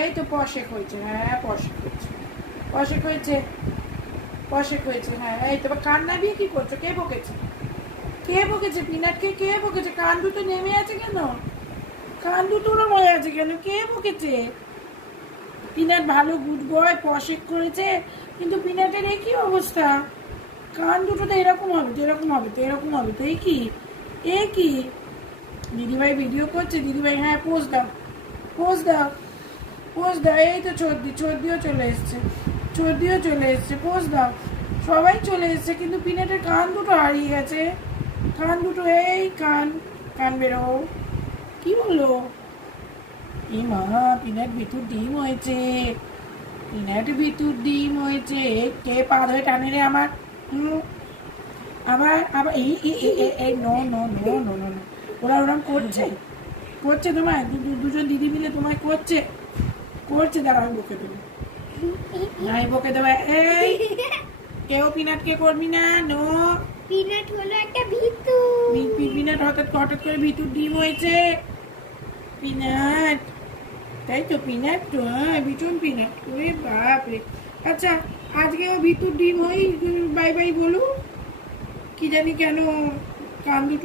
এই তো পশেক হয়েছে, হ্যাঁ পশেক হয়েছে, পশেক হয়েছে, পশেক হয়েছে। হ্যাঁ এই তো কান নাবিয়ে কি করছো? কে বকেছে? কে বকেছে? পিনাটকে কে বকেছে? কান দুটো নেমে আছে কেন? কান দুটো ওরা মরে আছে কেন? কে বকেছে? পিনাট ভালো গুড বয়, পশেক করেছে, কিন্তু পিনাটের এই কি অবস্থা? কান দুটো তো এরকম হবে, তো এরকম হবে, তো এরকম হবে, তো এই কি? এ কি? দিদিভাই ভিডিও করছে, দিদিভাই হ্যাঁ পোস্ট দাও, পোস্ট দাও, পোস্ট দাও। এই তো চর্দি, চর্দিও চলে এসছে, চর্দিও চলে এসছে, পোস্ট দাও। সবাই চলে এসছে, কিন্তু পিনাটের কান দুটো হারিয়ে গেছে। কান দুটো, এই কান, কান বেরো। কি বললো? এ মা, পিনাট ভিতর ডিম হয়েছে, পিনাট ভিতর ডিম হয়েছে। কে পা ধরে টানে রে আমার? আবার আবার এই no no no no no no, ওরা ওরম করছে, করছে তোমায়, দুজন দিদি মিলে তোমায় করছে, করছে। দাঁড়া আমি বকে দেবো, নাই বকে দেবো। এই কেউ পিনাটকে করবি না, নো। পিনাট হলো একটা ভিতু। পিনাট হঠাৎ হঠাৎ করে ভিতুর ডিম হয়েছে। পিনাট, তাই তো পিনাট তো, হ্যাঁ ভীষণ পিনাট, ওরে বাপরে। আচ্ছা আজকে ও ভিতুর ডিম হই বাই বাই বলু, কি জানি কেন কান দুটো